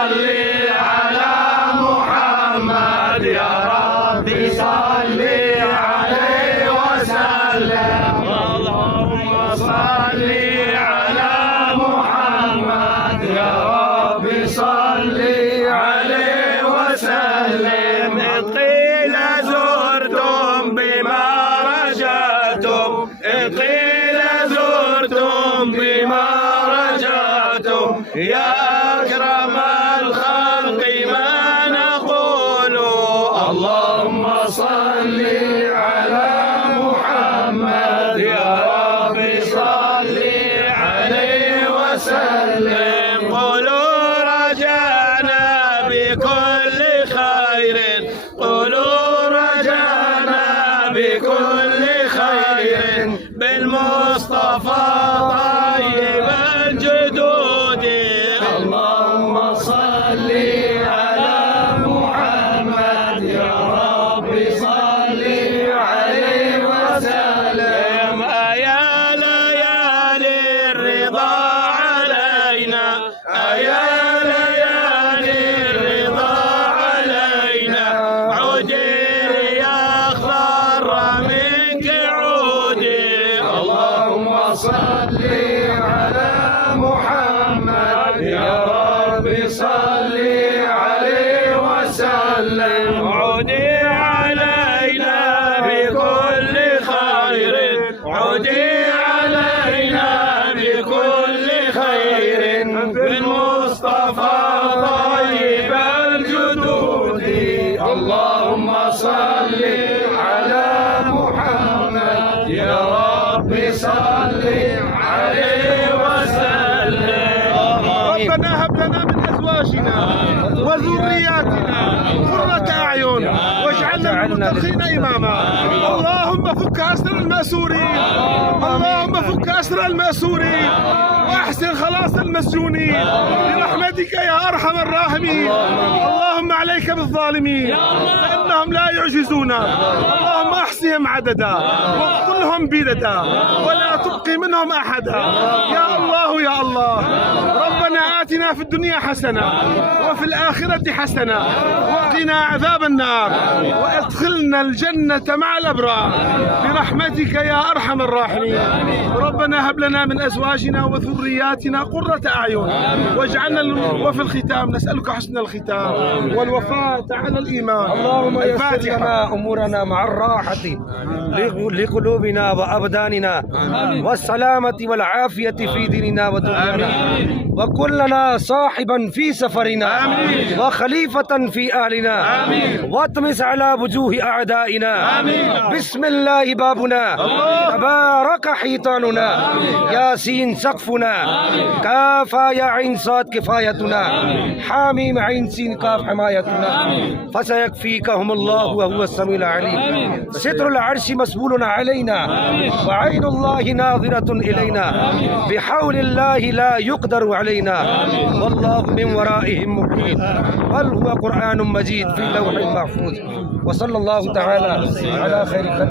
صل على محمد يا ربي صل عليه وسلم. اللهم صل على محمد يا ربي صل عليه وسلم. قيل زرتم بما رجعتم، قيل زرتم بما رجعتم، يا أكرم الخلق ما نقول. اللهم صل على محمد يا ربي صل عليه وسلم. قولوا رجعنا بكل خير، قولوا رجعنا بكل خير بالمصطفى طيب الجدود. اللهم صل على محمد يا ربي صل عليه وسلم. يا ليالي الرضا علينا، يا ليالي الرضا علينا، عودي يا خضر منك عودي. اللهم صل على محمد يا ربي صل عليه وسلم. عودي علينا بكل خير، عودي علينا بكل خير بالمصطفى طيب الجدود. اللهم صل على محمد يا ربي صل عليه وسلم. ربنا هب لنا من ازواجنا وذرياتنا قرة اعين واجعلنا للمتقين اماما. اللهم فك اسر الماسورين، اللهم فك اسر الماسورين واحسن خلاص المسجونين برحمتك يا ارحم الراحمين. اللهم عليك بالظالمين فانهم لا يعجزون. اللهم احصهم عددا واقتلهم بددا ولا تبقي منهم احدا. يا الله يا الله. ربنا آتنا في الدنيا حسنة وفي الآخرة حسنة وقنا عذاب النار وادخلنا الجنة مع الأبرار برحمتك يا أرحم الراحمين. ربنا هب لنا من أزواجنا وذرياتنا قرة أعين واجعلنا وفي الختام نسألك حسن الختام والوفاة على الإيمان. اللهم يسر لنا أمورنا مع الراحة لقلوبنا وأبداننا والسلامة والعافية في ديننا ودنيانا، وكلنا صاحبا في سفرنا وخليفة في أهلنا، واطمس على وجوه أعدائنا. بسم الله بابنا، تبارك حيطاننا، ياسين سقفنا، كافا يا عين صاد كفايتنا، حاميم عين سين كاف حمايتنا. فسيكفيكهم الله وهو السميع العليم. ستر العرش مسبول علينا وعين الله ناظرة إلينا، بحول الله لا يقدر علينا، والله من ورائهم محيط، بل هو قرآن مجيد في لوح محفوظ. وصلى الله تعالى على خير